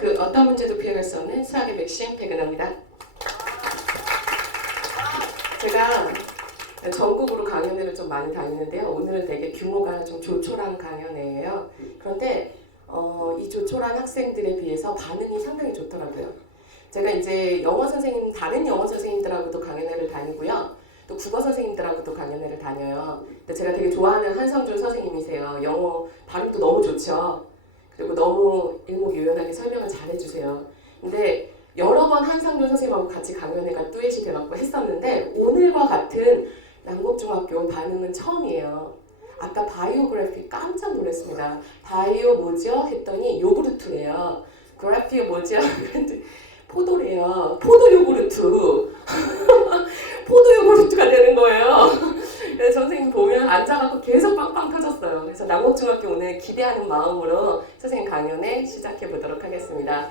그 어떤 문제도 피해갈 수 없는 수학의 맥심 백은하입니다. 제가 전국으로 강연회를 좀 많이 다니는데요. 오늘은 되게 규모가 좀 조촐한 강연회예요. 그런데 이 조촐한 학생들에 비해서 반응이 상당히 좋더라고요. 제가 이제 영어 선생님, 다른 영어 선생님들하고도 강연회를 다니고요. 또 국어 선생님들하고도 강연회를 다녀요. 근데 제가 되게 좋아하는 한성준 선생님이세요. 영어 발음도 너무 좋죠. 그리고 너무 일목요연하게 설명을 잘 해주세요. 근데 여러 번 한성준 선생님하고 같이 강연회가 듀엣이 돼갖고 했었는데 오늘과 같은 남곡중학교 반응은 처음이에요. 아까 바이오그래피 깜짝 놀랐습니다. 바이오 뭐죠? 했더니 요구르트래요. 그래피 뭐죠? 포도래요. 포도 요구르트. 포도 요구르트가 되는 거예요. 그래서 선생님 보면 앉아갖고 계속 빵빵 터졌어요. 그래서 남곡중학교 오늘 기대하는 마음으로 선생님 강연회 시작해 보도록 하겠습니다.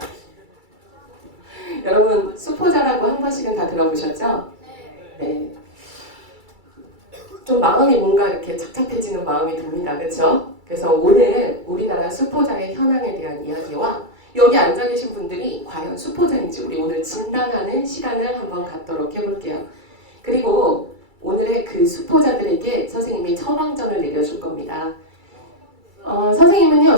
여러분 수포자라고 한 번씩은 다 들어보셨죠? 네. 좀 마음이 뭔가 이렇게 착잡해지는 마음이 듭니다. 그렇죠? 그래서 오늘 우리나라 수포자의 현황에 대한 이야기와 여기 앉아 계신 분들이 과연 수포자인지 우리 오늘 진단하는 시간을 한번 갖도록 해볼게요. 그리고 오늘의 그 수포자들에게 선생님이 처방전을 내려줄 겁니다. 선생님은요,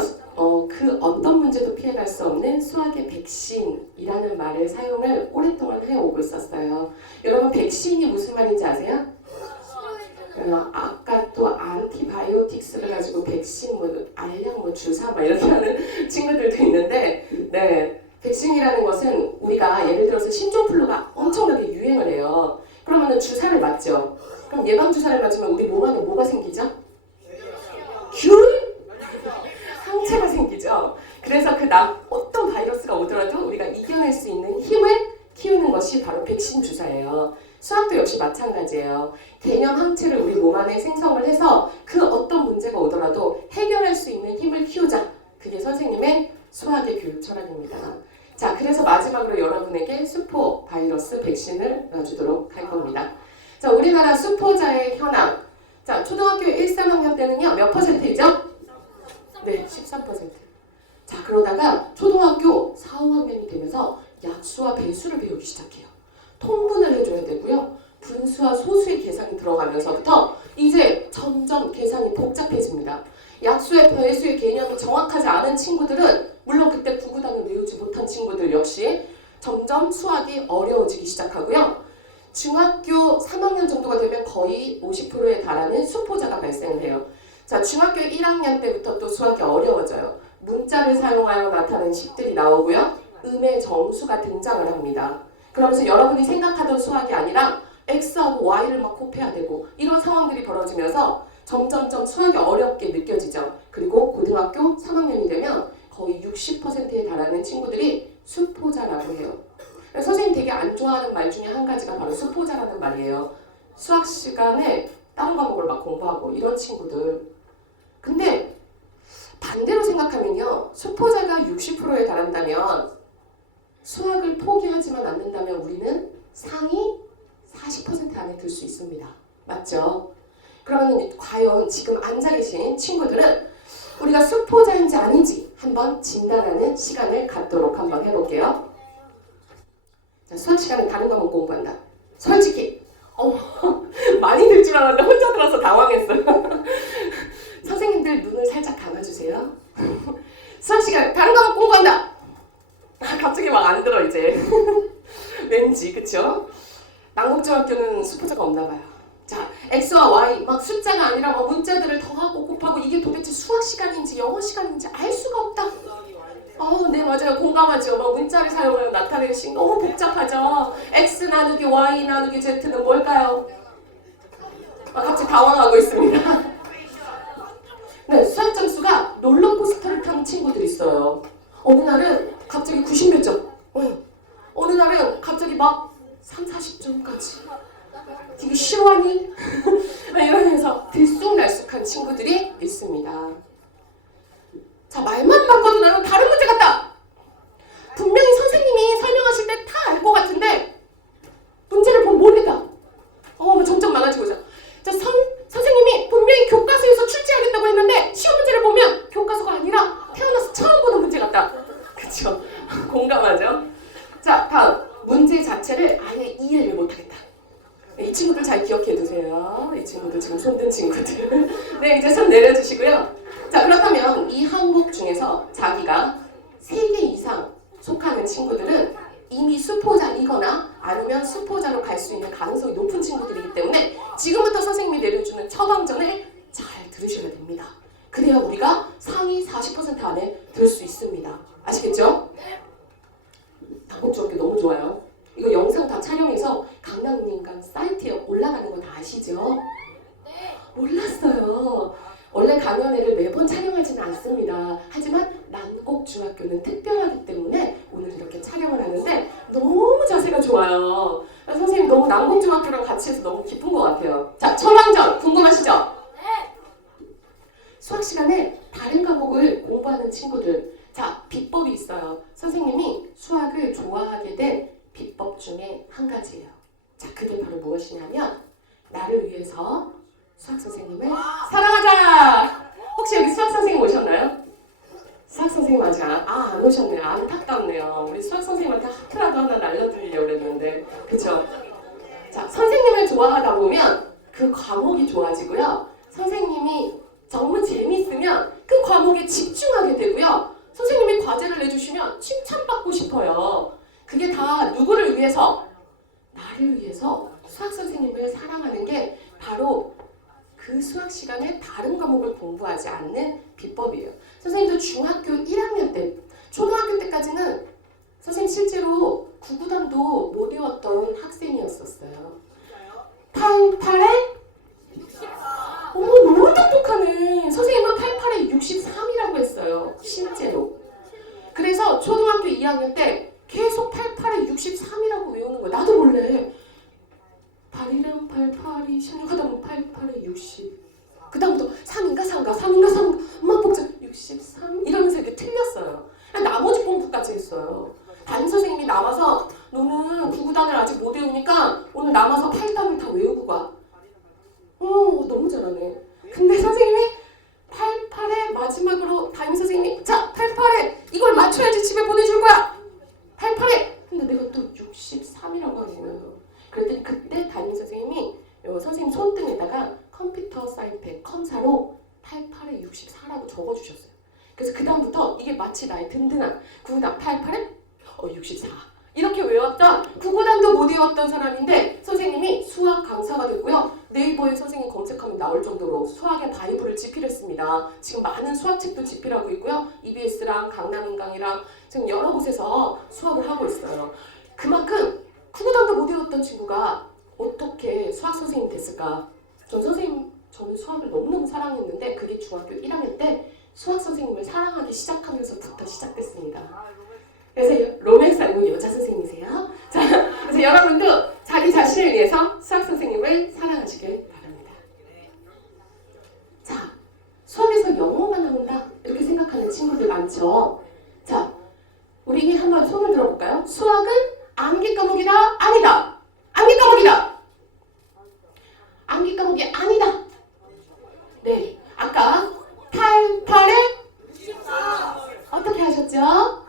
그 어떤 문제도 피해갈 수 없는 수학의 백신이라는 말을 사용을 오랫동안 해오고 있었어요. 여러분 백신이 무슨 말인지 아세요? 아까 또 안티바이오틱스를 가지고 백신, 알약, 주사 이렇게 하는 친구들도 있는데, 네, 백신이라는 것은 우리가 예를 들어서 신종플루가 엄청나게 유행을 해요. 그러면은 주사를 맞죠. 그럼 예방 주사를 맞으면 우리 몸 안에 뭐가 생기죠? 균? 항체가 생기죠. 그래서 어떤 바이러스가 오더라도 우리가 이겨낼 수 있는 힘을 키우는 것이 바로 백신 주사예요. 수학도 역시 마찬가지예요. 개념 항체를 우리 몸 안에 생성을 해서 그 어떤 문제가 오더라도 해결할 수 있는 힘을 키우자. 그게 선생님의 수학의 교육 철학입니다. 자, 그래서 마지막으로 여러분에게 수포 바이러스 백신을 놔주도록 할 겁니다. 자, 우리나라 수포자의 현황. 자, 초등학교 1, 3학년 때는요, 몇 %이죠? 네, 13%. 자, 그러다가 초등학교 4, 5학년이 되면서 약수와 배수를 배우기 시작해요. 통분을 해줘야 되고요. 분수와 소수의 계산이 들어가면서부터 이제 점점 계산이 복잡해집니다. 약수의 배수의 개념이 정확하지 않은 친구들은 물론 그때 구구단을 외우지 못한 친구들 역시 점점 수학이 어려워지기 시작하고요. 중학교 3학년 정도가 되면 거의 50%에 달하는 수포자가 발생을 해요. 자, 중학교 1학년 때부터 또 수학이 어려워져요. 문자를 사용하여 나타낸 식들이 나오고요. 음의 정수가 등장을 합니다. 그러면서 여러분이 생각하던 수학이 아니라 X하고 Y를 막 곱해야 되고 이런 상황들이 벌어지면서 점점점 수학이 어렵게 느껴지죠. 그리고 고등학교 3학년이 되면 거의 60%에 달하는 친구들이 수포자라고 해요. 선생님 되게 안 좋아하는 말 중에 한 가지가 바로 수포자라는 말이에요. 수학 시간에 다른 과목을 막 공부하고 이런 친구들. 근데 반대로 생각하면요. 수포자가 60%에 달한다면 수학을 포기하지만 않는다면 우리는 상위 40% 안에 들 수 있습니다. 맞죠? 그러면 과연 지금 앉아 계신 친구들은 우리가 수포자인지 아닌지 한번 진단하는 시간을 갖도록 한번 해볼게요. 자, 수학 시간에 다른 과목 공부한다. 솔직히 많이 들 줄 알았는데 혼자 들어서 당황했어요. 선생님들 눈을 살짝 감아주세요. 수학 시간에 다른 과목 공부한다. 갑자기 막 안 들어 이제. 왠지 그쵸? 남곡중학교는 수포자가 없나 봐요. 자, X와 Y 막 숫자가 아니라 막 문자들을 더하고 곱하고 이게 도대체 수학 시간인지 영어 시간인지 알 수가 없다. 네 맞아요. 공감하죠. 막 문자를 사용하여 나타내는 식 너무 복잡하죠. X 나누기 Y 나누기 Z는 뭘까요? 갑자기 당황하고 있습니다. 네, 수학 점수가 롤러코스터를 타는 친구들이 있어요. 어느 날은 갑자기 90몇 점. 어느 날은 갑자기 막 3, 40점까지. 되게 싫어하니? 이러면서 들쑥날쑥한 친구들이 있습니다. 자, 말만 바꿔도 나는 다른 문제 같다. 분명히 선생님이 설명하실 때 다 알 것 같은데 문제를 보면 모르겠다. 점점 많아지고 있어. 자, 선생님이 분명히 교과서에서 출제하겠다고 했는데 시험 문제를 보면 교과서가 아니라 태어나서 처음 보는 문제 같다. 그쵸? 네, 이제 손 내려주시고요. 자, 그렇다면 이 항목 중에서 자기가 3개 이상 속하는 친구들은 이미 수포자이거나 아니면 수포자로 갈 수 있는 가능성이 높은 친구들이기 때문에 지금부터 선생님이 내려주는 처방전을 잘 들으셔야 됩니다. 그래야 우리가 상위 40% 안에 들 수 있습니다. 아시겠죠? 당국중학교 너무 좋아요. 이거 영상 다 촬영해서 강남민간 사이트에 올라가는 거 다 아시죠? 몰랐어요. 원래 강연회를 매번 촬영하지는 않습니다. 하지만 난곡중학교는 특별하기 때문에 오늘 이렇게 촬영을 하는데 너무 자세가 좋아요. 선생님 너무 난곡중학교랑 같이 해서 너무 기쁜 것 같아요. 자, 처방전 궁금하시죠? 네. 수학 시간에 다른 과목을 공부하는 친구들, 자, 비법이 있어요. 선생님이 수학을 좋아하게 된 비법 중에 한 가지예요. 자, 그게 바로 무엇이냐면 나를 위해서 수학 선생님을 사랑하자! 혹시 여기 수학 선생님 오셨나요? 수학 선생님 아직 안 오셨네요. 안타깝네요. 우리 수학 선생님한테 하트라도 하나 날려드리려고 그랬는데, 그쵸? 자, 선생님을 좋아하다 보면 그 과목이 좋아지고요. 선생님이 정말 재밌으면 그 과목에 집중하게 되고요. 선생님이 과제를 내주시면 칭찬받고 싶어요. 그게 다 누구를 위해서? 나를 위해서 수학 선생님을 사랑하는 게 바로 그 수학 시간에 다른 과목을 공부하지 않는 비법이에요. 선생님도 중학교 1학년 때, 초등학교 때까지는 선생님 실제로 구구단도 못 외웠던 학생이었었어요. 88에? 어머, 너무 똑똑하네. 선생님은 88에 63이라고 했어요. 실제로. 그래서 초등학교 2학년 때 계속 88에 63이라고 외우는 거예요. 나도 몰래. 8일은 88이 16하다 보면 88에 60. 그 다음부터 3인가 3가 3인가 3가 엄마 복잡 63 이러면서 이렇게 틀렸어요. 나머지 공부까지 했어요. 담임 선생님이 남아서 너는 구구단을 아직 못 외우니까 오늘 남아서 8단을 다 외우고 가. 너무 잘하네. 근데 선생님이 88에 마지막으로 담임 선생님이 자 88에 이걸 맞춰야지 집에 보내줄 거야. 88에 근데 내가 또 63이라고 하는 거예요. 그랬더니 그때 담임 선생님이 선생님 손등에다가 컴퓨터 사인펜 컴사로 88에 64라고 적어주셨어요. 그래서 그 다음부터 이게 마치 나의 든든한 구구단 88에 64 이렇게 외웠던 구구단도 못 외웠던 사람인데 선생님이 수학 강사가 됐고요. 네이버에 선생님 검색하면 나올 정도로 수학의 바이블을 집필했습니다. 지금 많은 수학책도 집필하고 있고요. EBS랑 강남인강이랑 지금 여러 곳에서 수학을 하고 있어요. 그만큼 구구단도 못 외웠던 친구가 어떻게 수학 선생님이 됐을까? 저는 수학을 너무너무 사랑했는데 그게 중학교 1학년 때 수학 선생님을 사랑하기 시작하면서부터 시작됐습니다. 그래서 로맨스 아니고 여자 선생님이세요. 자, 그래서 여러분도 자기 자신을 위해서 수학 선생님을 사랑하시길 바랍니다. 자, 수학에서 영어가 나온다 이렇게 생각하는 친구들 많죠. 자, 우리 한번 손을 들어볼까요? 수학은 암기 과목이다? 아니다. 암기 과목이다. 암기 과목이 아니다. 네, 아까 88에 어떻게 하셨죠?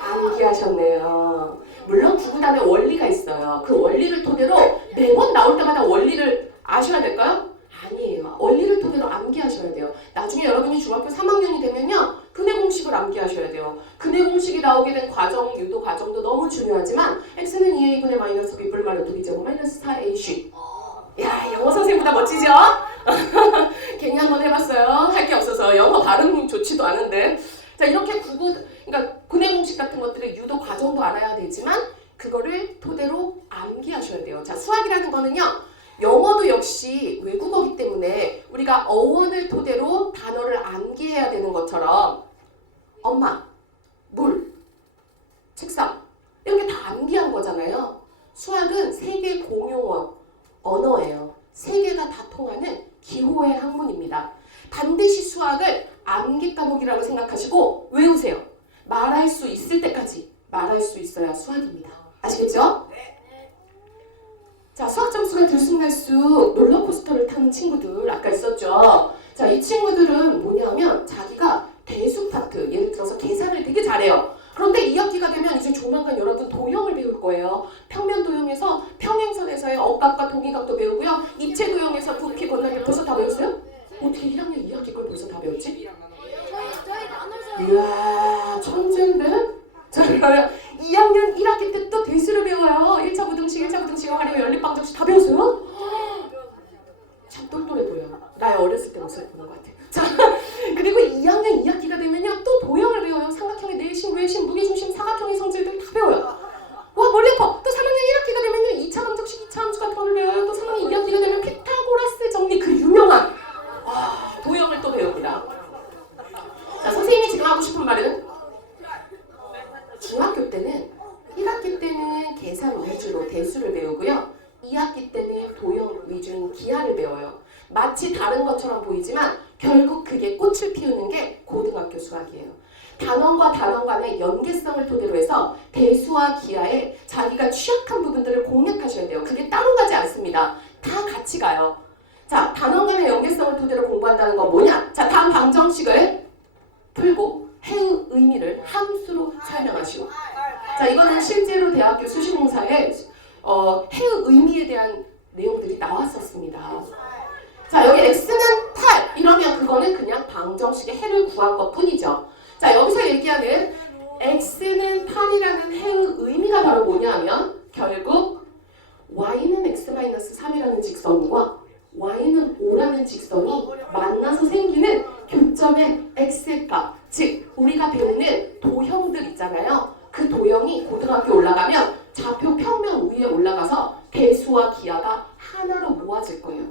암기하셨네요. 물론 구구단의 원리가 있어요. 그 원리를 토대로 매번 나올 때마다 원리를 아셔야 될까요? 아니에요. 원리를 토대로 암기하셔야 돼요. 나중에 여러분이 중학교 3학년이 되면요. 근해 공식을 암기하셔야 돼요. 근해 공식이 나오게 된 과정, 유도 과정도 너무 중요하지만 x는 2a분의 마이너스 b뿔 마이너스 b제곱 마이너스 4ac. 야, 영어 선생님보다 멋지죠? 괜히 한번 해봤어요. 할 게 없어서 영어 발음 좋지도 않은데. 자, 이렇게 그러니까 근해 공식 같은 것들의 유도 과정도 알아야 되지만 그거를 토대로 암기하셔야 돼요. 자, 수학이라는 거는요. 영어도 역시 외국어기 때문에 우리가 어원을 토대로 단어를 암기해야 되는 것처럼 엄마, 물, 책상 이렇게 다 암기한 거잖아요. 수학은 세계 공용 언어예요. 세계가 다 통하는 기호의 학문입니다. 반드시 수학을 암기 과목이라고 생각하시고 외우세요. 말할 수 있을 때까지 말할 수 있어야 수학입니다. 아시겠죠? 자, 수학 점수가 들쑥날쑥 롤러코스터를 타는 친구들 아까 있었죠? 자, 이 친구들은 뭐냐면 자기가 대수 파트, 예를 들어서 계산을 되게 잘해요. 그런데 2학기가 되면 이제 조만간 여러분 도형을 배울 거예요. 평면 도형에서 평행선에서의 억각과 동의각도 배우고요. 입체 도형에서 부피, 건널기 벌써 다 배웠어요? 어떻게 1학년 2학기 걸 벌써 다 배웠지? 저희 나눠서 이야, 천재인데? 자, 그러면 2학년 1학기 때 또 대수를 배워요. 1차 부등식, 2차 부등식, 활용, 연립방정식 다 배웠어요? 참 똘똘해 보여. 나의 어렸을 때 모습을 보는 것 같아. 자, 그리고 2학년 2학기가 되면요, 또 도형을 배워요. 삼각형의 내심, 외심, 무게중심, 사각형의 성질들 다 배워요. 와, 머리 아파. 또 3학년 1학기가 되면요, 2차 방정식, 2차 함수 같은 걸 배워요. 또 3학년 2학기가 되면 피타고라스 정리, 그 유명한 도형을 또 배웁니다. 자, 선생님이 지금 하고 싶은 말은 중학교 때는 1학기 때는 계산 위주로 대수를 배우고요. 2학기 때는 도형 위주인 기하를 배워요. 마치 다른 것처럼 보이지만 결국 그게 꽃을 피우는 게 고등학교 수학이에요. 단원과 단원 간의 연계성을 토대로 해서 대수와 기하에 자기가 취약한 부분들을 공략하셔야 돼요. 그게 따로 가지 않습니다. 다 같이 가요. 자, 단원 간의 연계성을 토대로 공부한다는 건 뭐냐? 자, 다음 방정식을 풀고 해의 의미를 함수로 설명하시오. 자, 이거는 실제로 대학교 수시공사에 해의 의미에 대한 내용들이 나왔었습니다. 자, 여기 x는 8 이러면 그거는 그냥 방정식의 해를 구한 것 뿐이죠. 자, 여기서 얘기하는 x는 8이라는 해의 의미가 바로 뭐냐면 결국 y는 x-3이라는 직선과 y는 5라는 직선이 만나서 생기는 교점의 x의 값, 즉 우리가 배우는 도형들 있잖아요. 그 도형이 고등학교 올라가면 좌표 평면 위에 올라가서 대수와 기하가 하나로 모아질 거예요.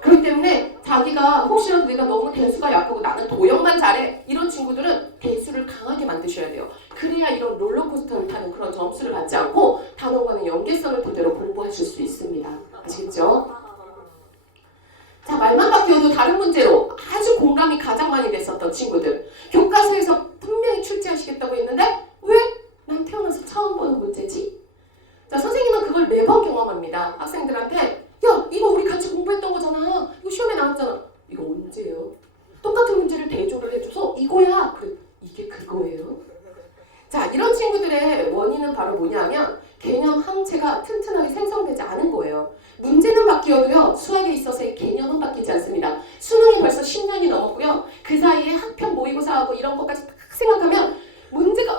그렇기 때문에 자기가 혹시라도 내가 너무 대수가 약하고 나는 도형만 잘해 이런 친구들은 대수를 강하게 만드셔야 돼요. 그래야 이런 롤러코스터를 타는 그런 점수를 받지 않고 단원과의 연계성을 토대로 공부하실 수 있습니다. 아시겠죠? 자, 말만 바뀌어도 다른 문제로 아주 공감이 가장 많이 됐었던 친구들, 교과서에서 분명히 출제하시겠다고 했는데 왜 난 태어나서 처음 보는 문제지? 자, 선생님은 그걸 매번 경험합니다. 학생들한테 야, 이거 우리 같이 공부했던 거잖아. 이거 시험에 나왔잖아. 이거 언제예요? 똑같은 문제를 대조를 해줘서 이거야. 그래, 이게 그거예요? 자, 이런 친구들의 원인은 바로 뭐냐면 개념 항체가 튼튼하게 생성되지 않은 거예요. 문제는 바뀌어도요, 수학에 있어서의 개념은 바뀌지 않습니다. 수능이 벌써 10년이 넘었고요. 그 사이에 학평 모의고사하고 이런 것까지 딱 생각하면 문제가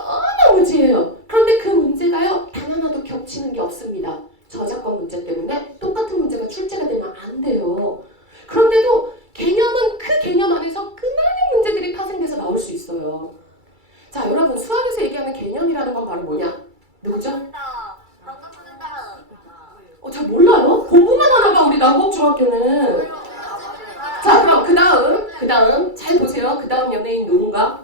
어마무지예요. 그런데 그 문제가요, 단 하나도 겹치는 게 없습니다. 저작권 문제 때문에 똑같은 문제가 출제가 되면 안 돼요. 그런데도 개념은 그 개념 안에서 그 많은 문제들이 파생돼서 나올 수 있어요. 자, 여러분, 수학에서 얘기하는 개념이라는 건 바로 뭐냐? 누구죠? 잘 몰라요? 공부만 하나 봐, 우리 남북 중학교는. 자, 그럼 그 다음 잘 보세요. 그 다음 연예인 누군가?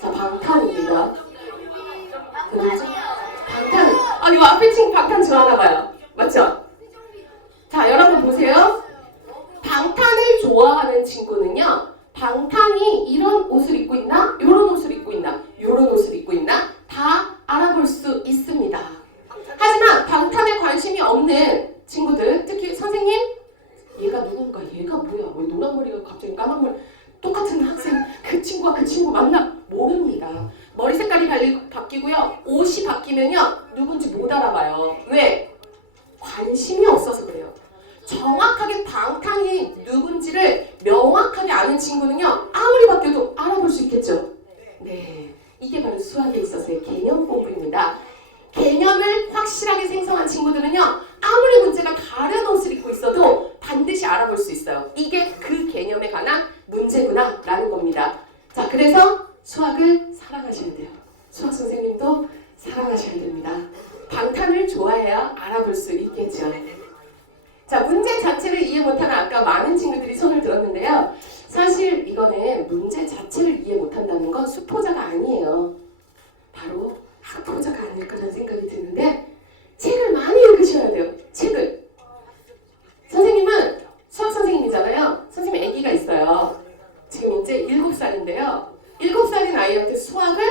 자, 방탄입니다. 누구죠? 방탄. 아, 이거 앞에 친구 방탄 좋아하나 봐요. 맞죠? 자, 여러분 보세요. 방탄을 좋아하는 친구는요, 방탄이 이런 옷을 입고 있나? 이런 옷을 입고 있나? 이런 옷을 입고 있나? 다 알아볼 수 있습니다. 하지만 방탄에 관심이 없는 친구들, 특히 선생님, 얘가 누군가, 얘가 뭐야? 왜 노란 머리가 갑자기 까만 머리? 똑같은 학생, 그 친구와 그 친구 맞나? 모릅니다. 머리 색깔이 바뀌고요, 옷이 바뀌면요, 누군지 못 알아봐요. 왜? 관심이 없어서 그래요. 정확하게 방탄이 누군지를 명확하게 아는 친구는요, 아무리 바뀌어도 알아볼 수 있겠죠? 네, 이게 바로 수학에 있어서의 개념 공부입니다. 개념을 확실하게 생성한 친구들은요, 아무리 문제가 다른 옷을 입고 있어도 반드시 알아볼 수 있어요. 이게 그 개념에 관한 문제구나 라는 겁니다. 자, 그래서 수학을 사랑하셔야 돼요. 수학 선생님도 사랑하셔야 됩니다. 방탄을 좋아해야 알아볼 수 있겠죠. 자, 문제 자체를 이해 못하는 아까 많은 친구들이 손을 들었는데요. 사실 이거는 문제 자체를 이해 못한다는 건 수포자가 아니에요. 바로 학포자가 아닐까라는 생각이 드는데, 책을 많이 읽으셔야 돼요. 책을. 선생님은 수학 선생님이잖아요. 선생님 아기가 있어요. 지금 이제 7살인데요. 7살인 아이한테 수학을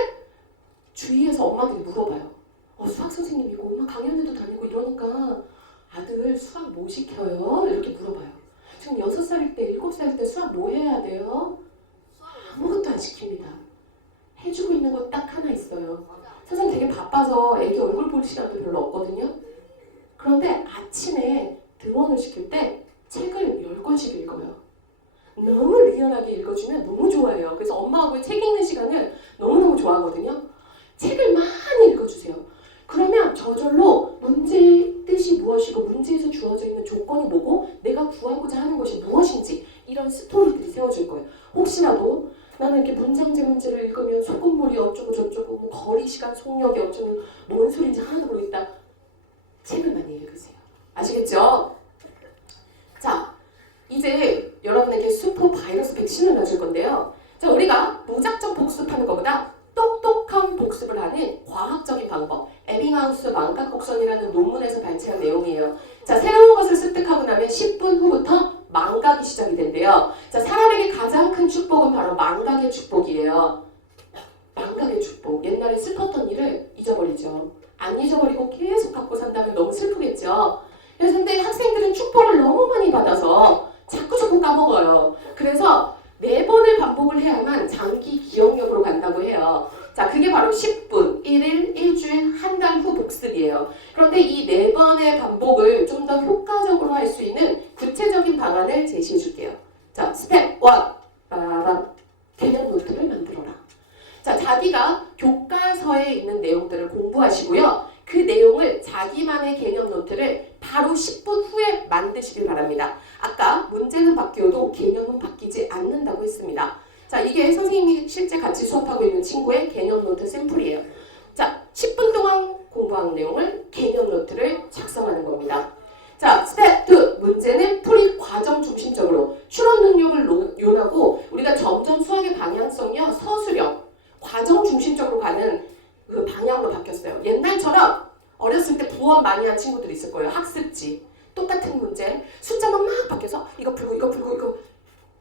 주위에서 엄마들이 물어봐요. 수학 선생님이고 엄마 강연회도 다니고 이러니까 아들 수학 뭐 시켜요? 이렇게 물어봐요. 지금 6살일 때, 7살일 때 수학 뭐 해야 돼요? 아무것도 안 시킵니다. 해주고 있는 거 딱 하나 있어요. 선생님 되게 바빠서 애기 얼굴 볼 시간도 별로 없거든요. 그런데 아침에 등원을 시킬 때 책을 10권씩 읽어요. 너무 리얼하게 읽어주면 너무 좋아해요. 그래서 엄마하고의 책 읽는 시간을 너무너무 좋아하거든요. 책을 많이 읽어주세요. 그러면 저절로 문제의 뜻이 무엇이고 문제에서 주어져 있는 조건이 뭐고 내가 구하고자 하는 것이 무엇인지 이런 스토리들이 세워질 거예요. 혹시라도 나는 이렇게 문장제 문제를 읽으면 소금물이 어쩌고 저쩌고 뭐 거리 시간 속력이 어쩌고 뭔 소리인지 하나도 모르겠다. 책을 많이 읽으세요. 아시겠죠? 자, 이제 여러분에게 슈퍼 바이러스 백신을 놔줄 건데요. 자, 우리가 무작정 복습하는 것보다 똑똑한 복습을 하는 과학적인 방법, 에빙하우스 망각 곡선이라는 논문에서 발췌한 내용이에요. 자, 새로운 것을 습득하고 나면 10분 후부터 망각이 시작이 된대요. 자, 사람에게 가장 큰 축복은 바로 망각의 축복이에요. 망각의 축복. 옛날에 슬펐던 일을 잊어버리죠. 안 잊어버리고 계속 갖고 산다면 너무 슬프겠죠. 그런데 학생들은 축복을 너무 많이 받아서 자꾸 까먹어요. 그래서 4번을 반복을 해야만 장기 기억력으로 간다고 해요. 자, 그게 바로 10분, 1일, 일주일, 한 달 후 복습이에요. 그런데 이 4번의 반복을 좀 더 효과적으로 할 수 있는 구체적인 방안을 제시해 줄게요. 자, 스텝 1. 개념 노트를 만들어라. 자, 자기가 교과서에 있는 내용들을 공부하시고요. 그 내용을 자기만의 개념 노트를 바로 10분 후에 만드시길 바랍니다. 아까 문제는 바뀌어도 개념은 바뀌지 않는다고 했습니다. 자, 이게 선생님이 실제 같이 수업하고 있는 친구의 개념 노트 샘플이에요. 자, 10분 동안 공부한 내용을 개념 노트를 작성하는 겁니다. 자, 스텝 2. 문제는 풀이 과정 중심적으로 추론 능력을 요하고 우리가 점점 수학의 방향성이요, 서술형, 과정 중심적으로 가는 그 방향으로 바뀌었어요. 옛날처럼 어렸을 때 부원 많이 한 친구들이 있을 거예요. 학습지. 똑같은 문제. 숫자만 막 바뀌어서 이거 풀고 이거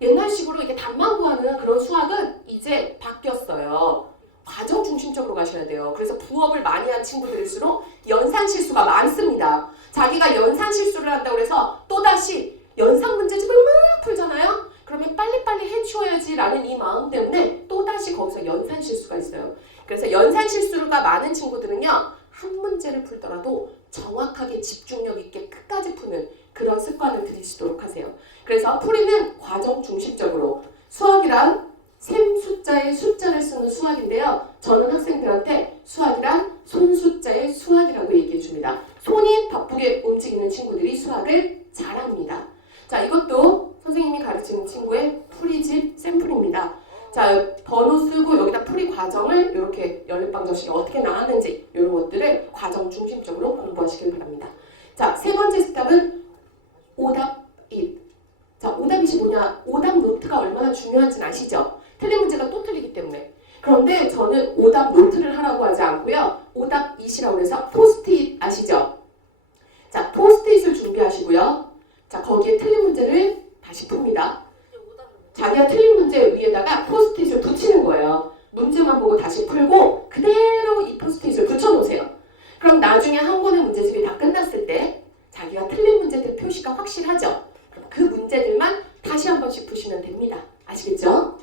옛날식으로 이게 답만 구하는 그런 수학은 이제 바뀌었어요. 과정 중심적으로 가셔야 돼요. 그래서 부업을 많이 한 친구들일수록 연산 실수가 많습니다. 자기가 연산 실수를 한다고 해서 또다시 연산 문제집을 막 풀잖아요. 그러면 빨리빨리 해치워야지라는 이 마음 때문에 또다시 거기서 연산 실수가 있어요. 그래서 연산 실수가 많은 친구들은요, 한 문제를 풀더라도 정확하게 집중력 있게 끝까지 푸는 그런 습관을 들이시도록 하세요. 그래서 풀이는 과정 중심적으로, 수학이란 셈 숫자의 숫자를 쓰는 수학인데요. 저는 학생들한테 수학이란 손 숫자의 수학이라고 얘기해 줍니다. 손이 바쁘게 움직이는 친구들이 수학을 잘합니다. 자, 이것도 선생님이 가르치는 친구의 풀이집 샘플입니다. 자, 번호 쓰고 여기다 풀이 과정을 이렇게 연립방정식이 어떻게 나왔는지 이런 것들을 과정 중심적으로 공부하시길 바랍니다. 자, 세 번째 스텝은 오답잇. 자, 오답잇이 뭐냐? 오답 노트가 얼마나 중요한지는 아시죠? 틀린 문제가 또 틀리기 때문에. 그런데 저는 오답 노트를 하라고 하지 않고요. 오답잇이라고 해서 포스트잇 아시죠? 자, 포스트잇을 준비하시고요. 자, 거기에 틀린 문제를 다시 풉니다. 자기가 틀린 문제 위에다가 포스트잇을 붙이는 거예요. 문제만 보고 다시 풀고 그대로 이 포스트잇을 붙여놓으세요. 그럼 나중에 한 권의 문제집이 다 끝났을 때 자기가 틀린 문제들 표시가 확실하죠? 그럼 그 문제들만 다시 한 번씩 푸시면 됩니다. 아시겠죠?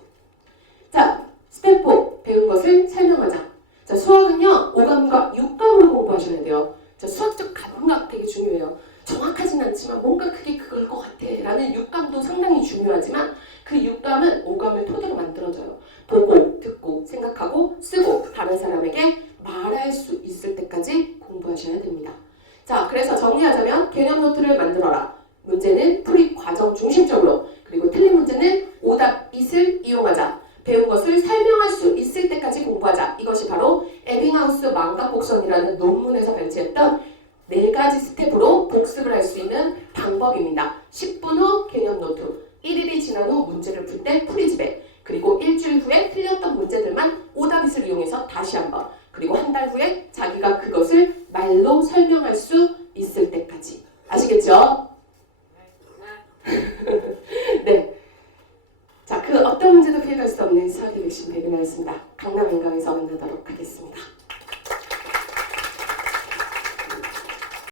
자, 스텝 4. 배운 것을 설명하자. 자, 수학은요, 5감과 6감으로 공부하셔야 돼요. 자, 수학적 감각 되게 중요해요. 정확하진 않지만 뭔가 그게 그걸 것 같아 라는 육감도 상당히 중요하지만 그 육감은 5감을 토대로 만들어져요. 보고, 듣고, 생각하고, 쓰고 다른 사람에게 말할 수 있을 때까지 공부하셔야 됩니다. 자, 그래서 정리하자면 개념 노트를 만들어라. 문제는 풀이 과정 중심적으로, 그리고 틀린 문제는 오답잇을 이용하자. 배운 것을 설명할 수 있을 때까지 공부하자. 이것이 바로 에빙하우스 망각 곡선이라는 논문에서 발췌했던 4가지 스텝으로 복습을 할 수 있는 방법입니다. 10분 후 개념 노트, 1일이 지난 후 문제를 풀 때 풀이집에, 그리고 일주일 후에 틀렸던 문제들만 오답잇을 이용해서 다시 한번, 그리고 한 달 후에 자기가 그것을 말로 설명할 수 있을 때까지. 아시겠죠? 네. 자, 그 어떤 문제도 피해갈 수 없는 수학의 백신 백은하였습니다.